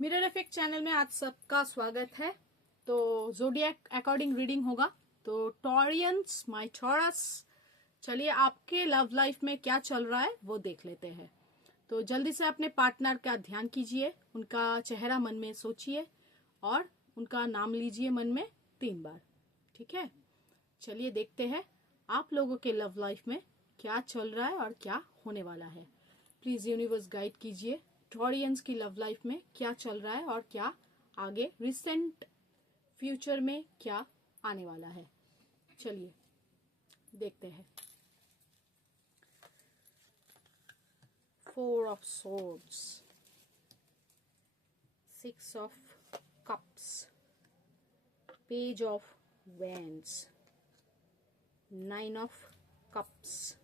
Mirror effect channel में आज सबका स्वागत है। तो ज़ोडिएक अकॉर्डिंग रीडिंग होगा। तो टॉरियंस, माय टॉरस, चलिए आपके लव लाइफ में क्या चल रहा है वो देख लेते हैं। तो जल्दी से अपने पार्टनर का ध्यान कीजिए, उनका चेहरा मन में सोचिए और उनका नाम लीजिए मन में 3 बार। ठीक है, चलिए देखते हैं आप लोगों के लव लाइफ में क्या चल रहा है और क्या होने वाला है। प्लीज यूनिवर्स गाइड कीजिए टॉरियंस की लव लाइफ में क्या चल रहा है और क्या आगे रिसेंट फ्यूचर में क्या आने वाला है। चलिए देखते हैं। 4 of swords, 6 of cups, page of wands, 9 of cups,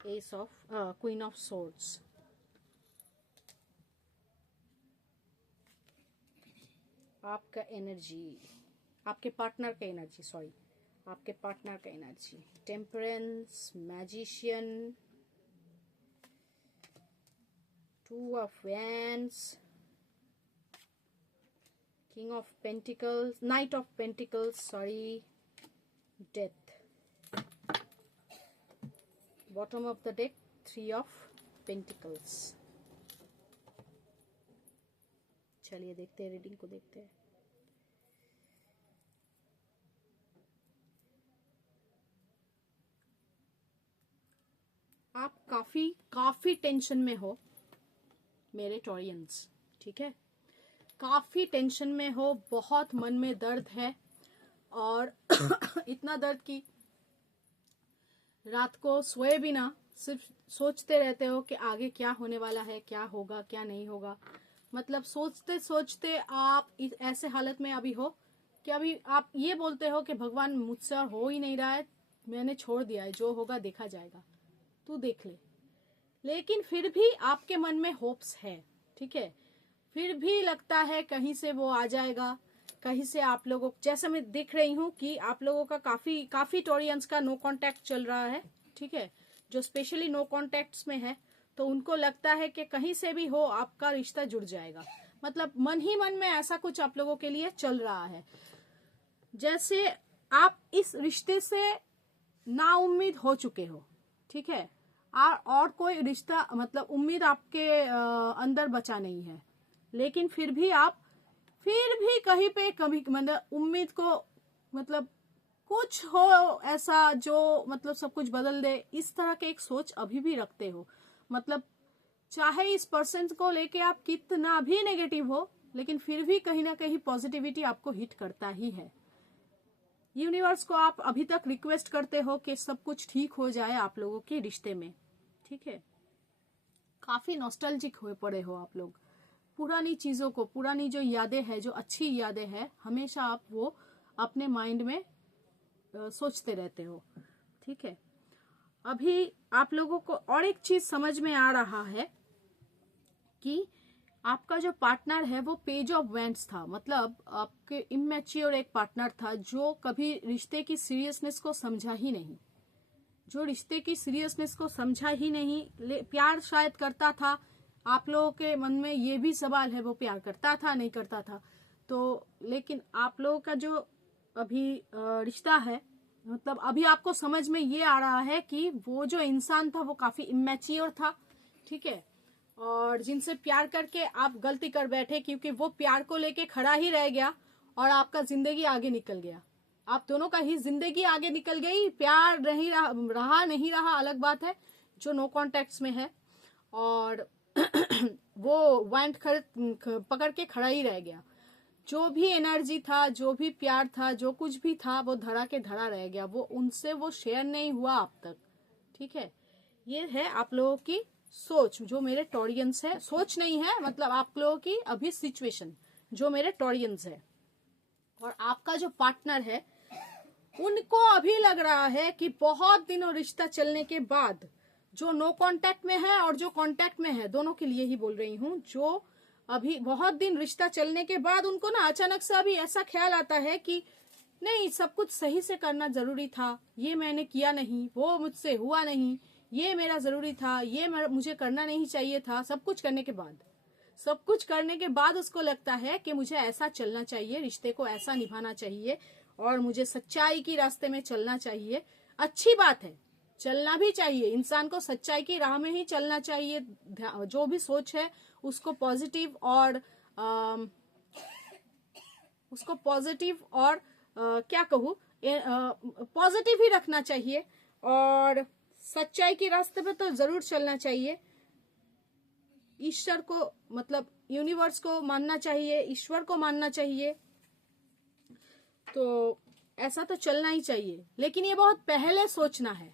S of queen of swords. आपका एनर्जी, आपके पार्टनर का एनर्जी, सॉरी आपके पार्टनर का energy, temperance, magician, 2 of wands, king of pentacles, night of pentacles, sorry, death, bottom of the deck, 3 of pentacles. चलिए देखते हैं, reading को देखते हैं। आप काफी टेंशन में हो मेरे टॉरियंस। ठीक है, काफी टेंशन में हो, बहुत मन में दर्द है और इतना दर्द कि रात को सोए बिना सिर्फ सोचते रहते हो कि आगे क्या होने वाला है, क्या होगा क्या नहीं होगा। मतलब सोचते सोचते आप ऐसे हालत में अभी हो कि अभी आप ये बोलते हो कि भगवान मुझसे और हो ही नहीं रहा है, मैंने छोड़ दिया है, जो होगा देखा जाएगा, तू देख ले। लेकिन फिर भी आपके मन में होप्स है। ठीक है, फिर भी लगता है कहीं से वो आ जाएगा, कहीं से आप लोगों, जैसे मैं देख रही हूँ कि आप लोगों का काफी टॉरियंस का नो कांटेक्ट चल रहा है। ठीक है, जो स्पेशली नो कांटेक्ट्स में है तो उनको लगता है कि कहीं से भी हो आपका रिश्ता जुड़ जाएगा। मतलब मन ही मन में ऐसा कुछ आप लोगों के लिए चल रहा है, जैसे आप इस रिश्ते से नाउम्मीद हो चुके हो। ठीक है, और कोई रिश्ता, मतलब उम्मीद आपके अंदर बचा नहीं है, लेकिन फिर भी कहीं पे कभी मतलब उम्मीद को, मतलब कुछ हो ऐसा जो मतलब सब कुछ बदल दे, इस तरह के एक सोच अभी भी रखते हो। मतलब चाहे इस पर्सन को लेके आप कितना भी नेगेटिव हो, लेकिन फिर भी कहीं ना कहीं पॉजिटिविटी आपको हिट करता ही है। यूनिवर्स को आप अभी तक रिक्वेस्ट करते हो कि सब कुछ ठीक हो जाए आप लोगों के रिश्ते में। ठीक है, काफी नॉस्टैल्जिक हुए पड़े हो आप लोग, पुरानी चीजों को, पुरानी जो यादें हैं, जो अच्छी यादें हैं, हमेशा आप वो अपने माइंड में सोचते रहते हो। ठीक है, अभी आप लोगों को और एक चीज समझ में आ रहा है कि आपका जो पार्टनर है वो पेज ऑफ वैंड्स था। मतलब आपके इमैच्योर एक पार्टनर था जो कभी रिश्ते की सीरियसनेस को समझा ही नहीं, प्यार शायद करता था। आप लोगों के मन में ये भी सवाल है, वो प्यार करता था नहीं करता था। तो लेकिन आप लोगों का जो अभी रिश्ता है, मतलब अभी आपको समझ में ये आ रहा है कि वो जो इंसान था वो काफी इमैच्योर था। ठीक है, और जिनसे प्यार करके आप गलती कर बैठे, क्योंकि वो प्यार को लेके खड़ा ही रह गया और आपका जिंदगी आगे निकल गया। आप दोनों का ही जिंदगी आगे निकल गई, प्यार नहीं नहीं रहा अलग बात है, जो नो कॉन्टेक्ट्स में है। और वो वाइंड पकड़ के खड़ा ही रह गया। जो भी एनर्जी था, जो भी प्यार था, जो कुछ भी था, वो धरा के धरा रह गया, वो उनसे वो शेयर नहीं हुआ अब तक। ठीक है, ये है आप लोगों की सोच, जो मेरे टॉरियंस है, सोच नहीं है, मतलब आप लोगों की अभी सिचुएशन जो मेरे टॉरियंस है। और आपका जो पार्टनर है, उनको अभी लग रहा है कि बहुत दिनों रिश्ता चलने के बाद, जो नो कांटेक्ट में है और जो कांटेक्ट में है, दोनों के लिए ही बोल रही हूँ, जो अभी बहुत दिन रिश्ता चलने के बाद उनको ना अचानक से अभी ऐसा ख्याल आता है कि नहीं, सब कुछ सही से करना जरूरी था, ये मैंने किया नहीं, वो मुझसे हुआ नहीं, ये मेरा जरूरी था, ये मुझे करना नहीं चाहिए था। सब कुछ करने के बाद उसको लगता है कि मुझे ऐसा चलना चाहिए, रिश्ते को ऐसा निभाना चाहिए और मुझे सच्चाई की रास्ते में चलना चाहिए। अच्छी बात है, चलना भी चाहिए, इंसान को सच्चाई की राह में ही चलना चाहिए। जो भी सोच है उसको पॉजिटिव और क्या कहूँ, पॉजिटिव ही रखना चाहिए और सच्चाई के रास्ते पे तो जरूर चलना चाहिए। ईश्वर को मतलब यूनिवर्स को मानना चाहिए, ईश्वर को मानना चाहिए, तो ऐसा तो चलना ही चाहिए। लेकिन ये बहुत पहले सोचना है,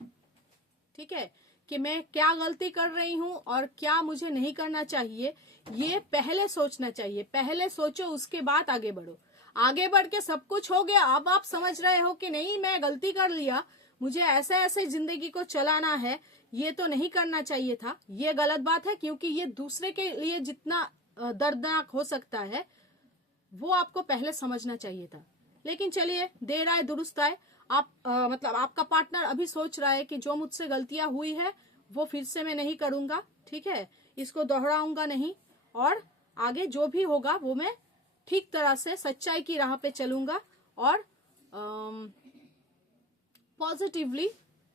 ठीक है, कि मैं क्या गलती कर रही हूं और क्या मुझे नहीं करना चाहिए, ये पहले सोचना चाहिए। पहले सोचो, उसके बाद आगे बढ़ो। आगे बढ़ के सब कुछ हो गया, अब आप समझ रहे हो कि नहीं मैं गलती कर लिया, मुझे ऐसे ऐसे जिंदगी को चलाना है, ये तो नहीं करना चाहिए था, ये गलत बात है। क्योंकि ये दूसरे के लिए जितना दर्दनाक हो सकता है वो आपको पहले समझना चाहिए था। लेकिन चलिए, देर आए दुरुस्त आए। आप मतलब आपका पार्टनर अभी सोच रहा है कि जो मुझसे गलतियां हुई है वो फिर से मैं नहीं करूंगा, ठीक है, इसको दोहराऊंगा नहीं, और आगे जो भी होगा वो मैं ठीक तरह से सच्चाई की राह पे चलूंगा और पॉजिटिवली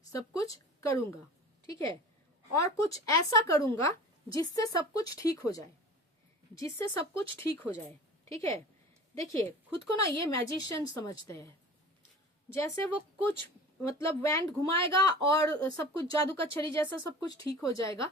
सब कुछ करूंगा, ठीक है, और कुछ ऐसा करूंगा जिससे सब कुछ ठीक हो जाए, ठीक है। देखिए, खुद को ना ये मैजिशियन समझते हैं, जैसे वो कुछ मतलब बैंड घुमाएगा और सब कुछ जादू का छड़ी जैसा सब कुछ ठीक हो जाएगा,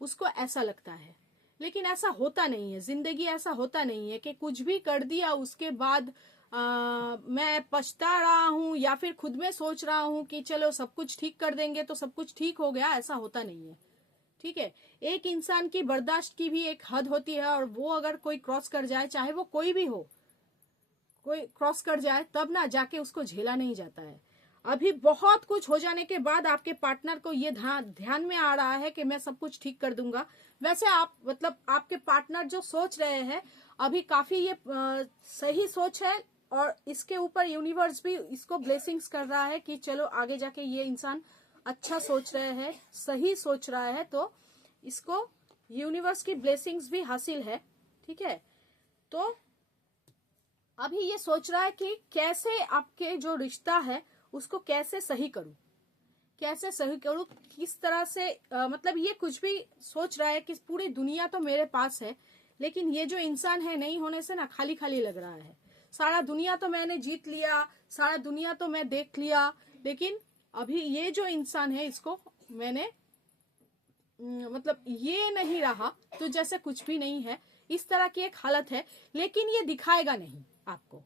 उसको ऐसा लगता है। लेकिन ऐसा होता नहीं है, जिंदगी ऐसा होता नहीं है कि कुछ भी कर दिया उसके बाद मैं पछता रहा हूं या फिर खुद में सोच रहा हूं कि चलो सब कुछ ठीक कर देंगे तो सब कुछ ठीक हो गया। ऐसा होता नहीं है, ठीक है। एक इंसान की बर्दाश्त की भी एक हद होती है, और वो अगर कोई क्रॉस कर जाए, चाहे वो कोई भी हो, कोई क्रॉस कर जाए, तब ना जाके उसको झेला नहीं जाता है। अभी बहुत कुछ हो जाने के बाद आपके पार्टनर को ये ध्यान में आ रहा है कि मैं सब कुछ ठीक कर दूंगा। वैसे आप मतलब आपके पार्टनर जो सोच रहे हैं अभी काफी ये सही सोच है, और इसके ऊपर यूनिवर्स भी इसको ब्लेसिंग्स कर रहा है कि चलो आगे जाके ये इंसान अच्छा सोच रहे हैं, सही सोच रहा है, तो इसको यूनिवर्स की ब्लेसिंग्स भी हासिल है, ठीक है। तो अभी ये सोच रहा है कि कैसे आपके जो रिश्ता है उसको कैसे सही करूं, किस तरह से मतलब ये कुछ भी सोच रहा है कि पूरी दुनिया तो मेरे पास है, लेकिन ये जो इंसान है नहीं होने से ना खाली खाली लग रहा है। सारा दुनिया तो मैंने जीत लिया, सारा दुनिया तो मैं देख लिया, लेकिन अभी ये जो इंसान है इसको मैंने मतलब ये नहीं रहा, तो जैसे कुछ भी नहीं है, इस तरह की एक हालत है। लेकिन ये दिखाएगा नहीं आपको,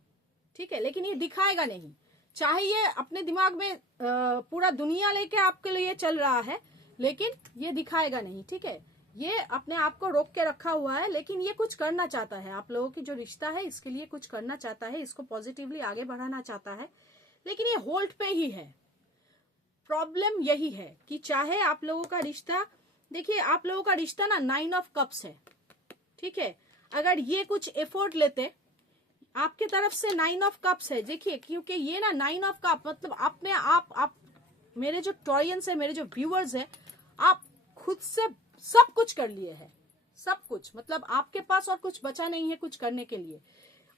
ठीक है, लेकिन ये दिखाएगा नहीं। चाहे ये अपने दिमाग में पूरा दुनिया लेके आपके लिए चल रहा है, लेकिन ये दिखाएगा नहीं, ठीक है। ये अपने आप को रोक के रखा हुआ है, लेकिन ये कुछ करना चाहता है, आप लोगों की जो रिश्ता है इसके लिए कुछ करना चाहता है, इसको पॉजिटिवली आगे बढ़ाना चाहता है, लेकिन ये होल्ड पे ही है। प्रॉब्लम यही है कि चाहे आप लोगों का रिश्ता, देखिए आप लोगों का रिश्ता ना 9 ऑफ कप्स है, ठीक है। अगर ये कुछ एफर्ट लेते, आपके तरफ से 9 ऑफ कप्स है, देखिए, क्योंकि ये ना 9 ऑफ कप मतलब अपने आप मेरे जो टॉरियंस है, मेरे जो व्यूअर्स है, आप खुद से सब कुछ कर लिए हैं, सब कुछ, मतलब आपके पास और कुछ बचा नहीं है कुछ करने के लिए।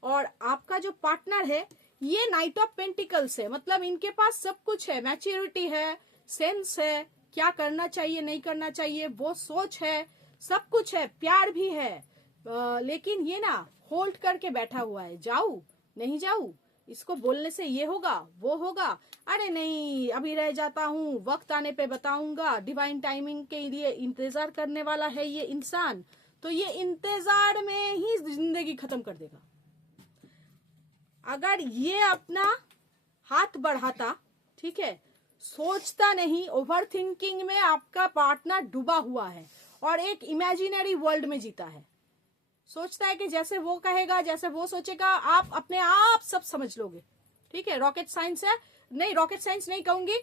और आपका जो पार्टनर है ये नाइट ऑफ पेंटिकल्स है, मतलब इनके पास सब कुछ है, मैच्योरिटी है, सेंस है, क्या करना चाहिए नहीं करना चाहिए वो सोच है, सब कुछ है, प्यार भी है, लेकिन ये ना होल्ड करके बैठा हुआ है, जाऊं नहीं जाऊं, इसको बोलने से ये होगा वो होगा, अरे नहीं अभी रह जाता हूँ, वक्त आने पे बताऊंगा, डिवाइन टाइमिंग के लिए इंतजार करने वाला है ये इंसान, तो ये इंतजार में ही जिंदगी खत्म कर देगा। अगर ये अपना हाथ बढ़ाता, ठीक है, सोचता नहीं, ओवर थिंकिंग में आपका पार्टनर डूबा हुआ है और एक इमेजिनरी वर्ल्ड में जीता है, सोचता है कि जैसे वो कहेगा, जैसे वो सोचेगा, आप अपने आप सब समझ लोगे, ठीक है। रॉकेट साइंस है, नहीं रॉकेट साइंस नहीं कहूंगी,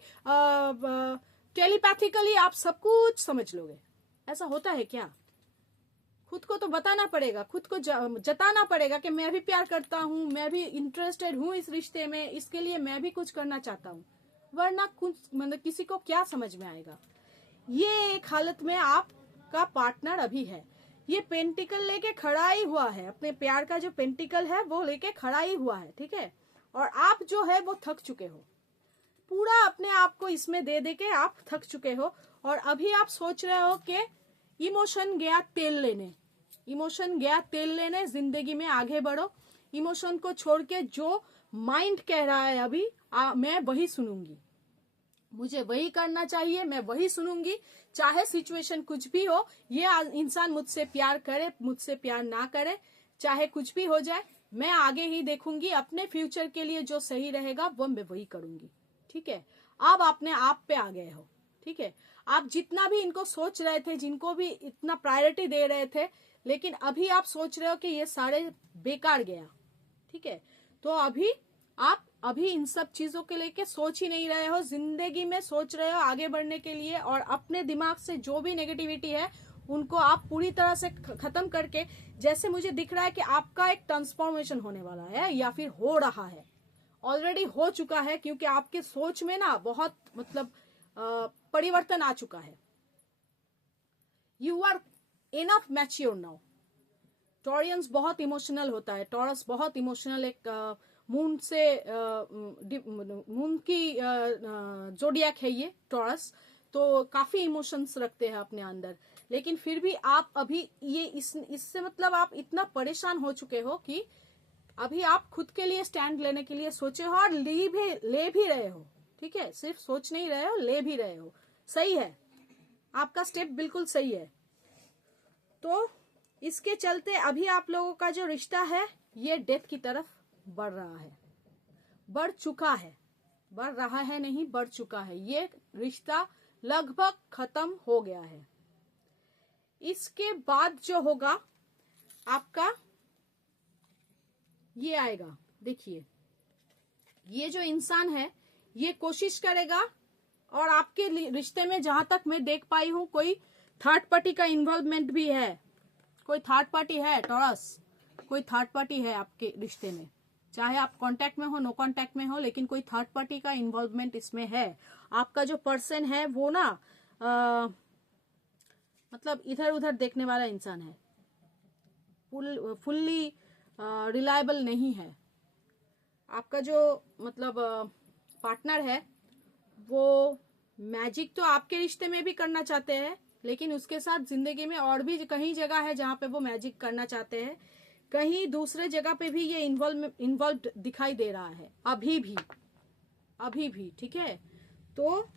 टेलीपैथिकली आप सब कुछ समझ लोगे। ऐसा होता है क्या? खुद को तो बताना पड़ेगा, खुद को जताना पड़ेगा कि मैं भी प्यार करता हूँ, मैं भी इंटरेस्टेड हूँ इस रिश्ते में, इसके लिए मैं भी कुछ करना चाहता हूँ, वरना कुछ मतलब किसी को क्या समझ में आएगा। ये एक हालत में आपका पार्टनर अभी है। ये पेंटिकल लेके खड़ा ही हुआ है, अपने प्यार का जो पेंटिकल है वो लेके खड़ा ही हुआ है, ठीक है। और आप जो है वो थक चुके हो, पूरा अपने आप को इसमें दे दे के आप थक चुके हो। और अभी आप सोच रहे हो कि इमोशन गया तेल लेने, इमोशन गया तेल लेने, जिंदगी में आगे बढ़ो। इमोशन को छोड़ के जो माइंड कह रहा है अभी मैं वही सुनूंगी, मुझे वही करना चाहिए, मैं वही सुनूंगी, चाहे सिचुएशन कुछ भी हो। ये इंसान मुझसे प्यार करे, मुझसे प्यार ना करे, चाहे कुछ भी हो जाए, मैं आगे ही देखूंगी। अपने फ्यूचर के लिए जो सही रहेगा वो मैं वही करूंगी, ठीक है। अब अपने आप पे आ गए हो, ठीक है। आप जितना भी इनको सोच रहे थे, जिनको भी इतना प्रायोरिटी दे रहे थे, लेकिन अभी आप सोच रहे हो कि ये सारे बेकार गया, ठीक है। तो अभी इन सब चीजों के लेके सोच ही नहीं रहे हो, जिंदगी में सोच रहे हो आगे बढ़ने के लिए। और अपने दिमाग से जो भी नेगेटिविटी है उनको आप पूरी तरह से खत्म करके, जैसे मुझे दिख रहा है कि आपका एक ट्रांसफॉर्मेशन होने वाला है या फिर हो रहा है, ऑलरेडी हो चुका है, क्योंकि आपके सोच में ना बहुत मतलब परिवर्तन आ चुका है। You are enough mature now. Taureans बहुत इमोशनल होता है, टॉरस बहुत इमोशनल, एक मून से मून की जोडियक है ये टॉरस, तो काफी इमोशंस रखते हैं अपने अंदर। लेकिन फिर भी आप अभी ये इससे मतलब आप इतना परेशान हो चुके हो कि अभी आप खुद के लिए स्टैंड लेने के लिए सोचे हो और ले भी रहे हो, ठीक है। सिर्फ सोच नहीं रहे हो, ले भी रहे हो, सही है, आपका स्टेप बिल्कुल सही है। तो इसके चलते अभी आप लोगों का जो रिश्ता है ये डेथ की तरफ बढ़ रहा है, बढ़ चुका है, बढ़ रहा है नहीं, बढ़ चुका है। ये रिश्ता लगभग खत्म हो गया है। इसके बाद जो होगा आपका ये आएगा, देखिए ये जो इंसान है ये कोशिश करेगा, और आपके रिश्ते में जहां तक मैं देख पाई हूं कोई थर्ड पार्टी का इन्वॉल्वमेंट भी है, कोई थर्ड पार्टी है टॉरस, कोई थर्ड पार्टी है आपके रिश्ते में, चाहे आप कांटेक्ट में हो नो कांटेक्ट में हो, लेकिन कोई थर्ड पार्टी का इन्वॉल्वमेंट इसमें है। आपका जो पर्सन है वो ना मतलब इधर उधर देखने वाला इंसान है, फुल्ली रिलायबल नहीं है। आपका जो मतलब पार्टनर है वो मैजिक तो आपके रिश्ते में भी करना चाहते हैं, लेकिन उसके साथ जिंदगी में और भी कहीं जगह है जहां पे वो मैजिक करना चाहते हैं, कहीं दूसरे जगह पे भी ये इन्वॉल्व दिखाई दे रहा है अभी भी, ठीक है। तो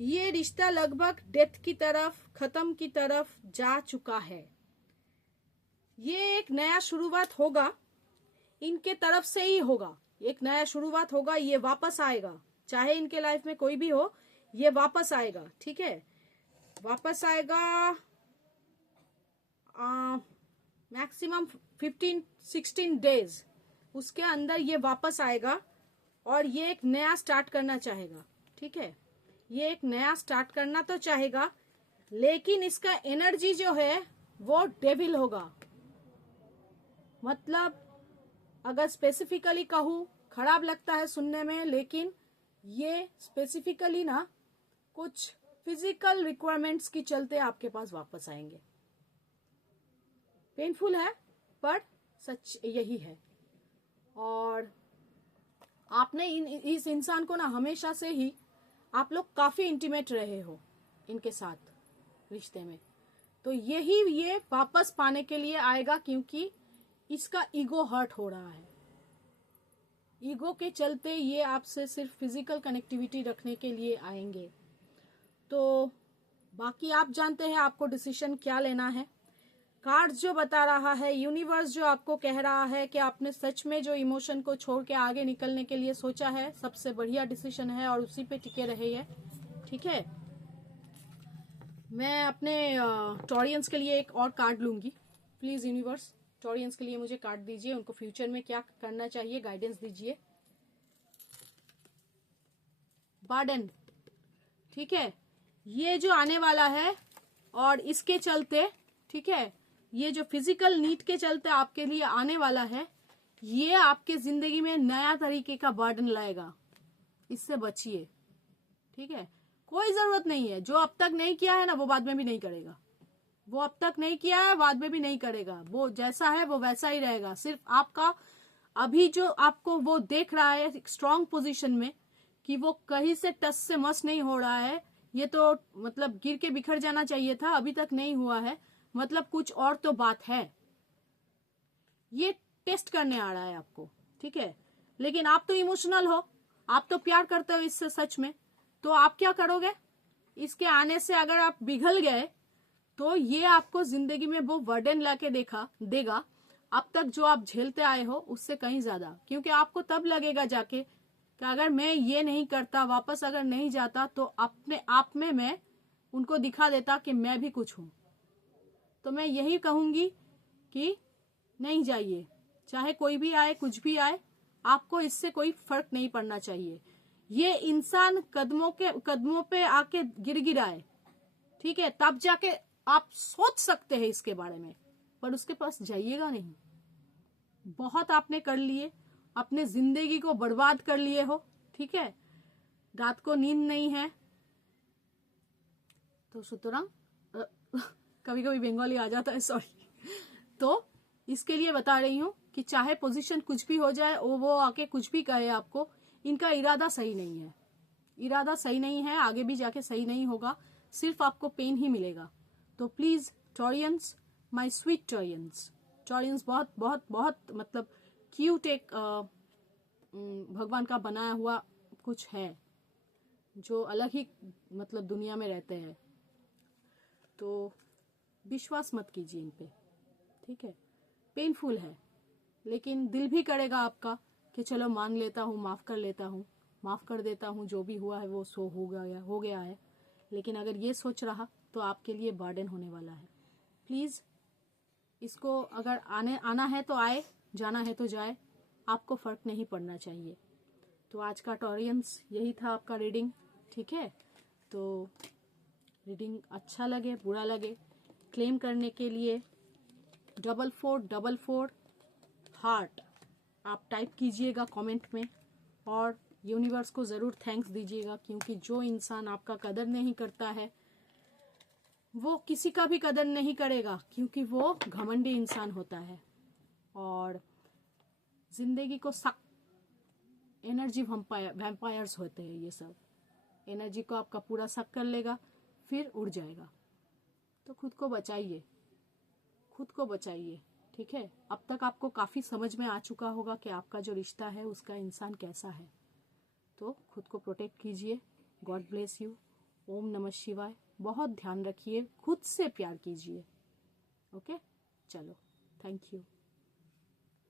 ये रिश्ता लगभग डेथ की तरफ, खत्म की तरफ जा चुका है। ये एक नया शुरुआत होगा, इनके तरफ से ही होगा, एक नया शुरुआत होगा, ये वापस आएगा, चाहे इनके लाइफ में कोई भी हो, ये वापस आएगा, ठीक है। वापस आएगा मैक्सिमम 15-16 डेज, उसके अंदर ये वापस आएगा और ये एक नया स्टार्ट करना चाहेगा, ठीक है। ये एक नया स्टार्ट करना तो चाहेगा, लेकिन इसका एनर्जी जो है वो डेविल होगा। मतलब अगर स्पेसिफिकली कहूँ, खराब लगता है सुनने में, लेकिन ये स्पेसिफिकली ना कुछ फिजिकल रिक्वायरमेंट्स की चलते आपके पास वापस आएंगे। पेनफुल है पर सच यही है। और आपने इस इंसान को ना हमेशा से ही आप लोग काफी इंटीमेट रहे हो इनके साथ रिश्ते में, तो यही ये वापस पाने के लिए आएगा, क्योंकि इसका ईगो हर्ट हो रहा है। ईगो के चलते ये आपसे सिर्फ फिजिकल कनेक्टिविटी रखने के लिए आएंगे। तो बाकी आप जानते हैं आपको डिसीजन क्या लेना है। कार्ड्स जो बता रहा है, यूनिवर्स जो आपको कह रहा है कि आपने सच में जो इमोशन को छोड़ के आगे निकलने के लिए सोचा है, सबसे बढ़िया डिसीजन है और उसी पे टिके रहिए, ठीक है। मैं अपने टॉरियंस के लिए एक और कार्ड लूंगी। प्लीज यूनिवर्स टॉरियंस के लिए मुझे कार्ड दीजिए, उनको फ्यूचर में क्या करना चाहिए गाइडेंस दीजिए। बर्डन, ठीक है, ये जो आने वाला है और इसके चलते, ठीक है, ये जो फिजिकल नीड के चलते आपके लिए आने वाला है, ये आपके जिंदगी में नया तरीके का बर्डन लाएगा, इससे बचिए, ठीक है। कोई जरूरत नहीं है। जो अब तक नहीं किया है ना, वो बाद में भी नहीं करेगा। वो अब तक नहीं किया है, बाद में भी नहीं करेगा। वो जैसा है वो वैसा ही रहेगा। सिर्फ आपका अभी जो आपको वो देख रहा है स्ट्रांग पोजीशन में, कि वो कहीं से टस से मस नहीं हो रहा है, ये तो मतलब गिर के बिखर जाना चाहिए था, अभी तक नहीं हुआ है, मतलब कुछ और तो बात है। ये टेस्ट करने आ रहा है आपको, ठीक है। लेकिन आप तो इमोशनल हो, आप तो प्यार करते हो इससे सच में, तो आप क्या करोगे? इसके आने से अगर आप पिघल गए तो ये आपको जिंदगी में वो वर्डन लाके देगा अब तक जो आप झेलते आए हो उससे कहीं ज्यादा। क्योंकि आपको तब लगेगा जाके कि अगर मैं ये नहीं करता, वापस अगर नहीं जाता, तो अपने आप में मैं उनको दिखा देता कि मैं भी कुछ हूं। तो मैं यही कहूंगी कि नहीं जाइए, चाहे कोई भी आए, कुछ भी आए, आपको इससे कोई फर्क नहीं पड़ना चाहिए। ये इंसान कदमों पे आके गिराए, ठीक है, तब जाके आप सोच सकते हैं इसके बारे में, पर उसके पास जाइएगा नहीं। बहुत आपने कर लिए, अपने जिंदगी को बर्बाद कर लिए हो, ठीक है। रात को नींद नहीं है तो सुतरां कभी कभी बंगाली आ जाता है, सॉरी। तो इसके लिए बता रही हूं कि चाहे पोजीशन कुछ भी हो जाए, वो आके कुछ भी कहे आपको, इनका इरादा सही नहीं है। इरादा सही नहीं है, आगे भी जाके सही नहीं होगा, सिर्फ आपको पेन ही मिलेगा। तो please Taureans, my sweet Taureans, Taureans बहुत बहुत बहुत मतलब क्यूट एक भगवान का बनाया हुआ कुछ है, जो अलग ही मतलब दुनिया में रहते हैं। तो विश्वास मत कीजिए इन पे, ठीक है। पेनफुल है, लेकिन दिल भी करेगा आपका कि चलो मान लेता हूँ, माफ कर लेता हूँ, माफ कर देता हूँ, जो भी हुआ है वो सो हो गया है। लेकिन अगर ये सोच रहा तो आपके लिए बर्डन होने वाला है। प्लीज इसको अगर आना है तो आए, जाना है तो जाए, आपको फर्क नहीं पड़ना चाहिए। तो आज का टॉरियंस यही था आपका रीडिंग, ठीक है। तो रीडिंग अच्छा लगे बुरा लगे, क्लेम करने के लिए 4444 हार्ट आप टाइप कीजिएगा कमेंट में, और यूनिवर्स को ज़रूर थैंक्स दीजिएगा, क्योंकि जो इंसान आपका कदर नहीं करता है वो किसी का भी कदर नहीं करेगा, क्योंकि वो घमंडी इंसान होता है। और जिंदगी को सक एनर्जी वैम्पायर्स होते हैं ये सब, एनर्जी को आपका पूरा सक कर लेगा, फिर उड़ जाएगा। तो खुद को बचाइए, खुद को बचाइए, ठीक है। अब तक आपको काफी समझ में आ चुका होगा कि आपका जो रिश्ता है उसका इंसान कैसा है। तो खुद को प्रोटेक्ट कीजिए। God bless you. ओम नमः शिवाय। बहुत ध्यान रखिए, खुद से प्यार कीजिए। ओके, चलो, थैंक यू।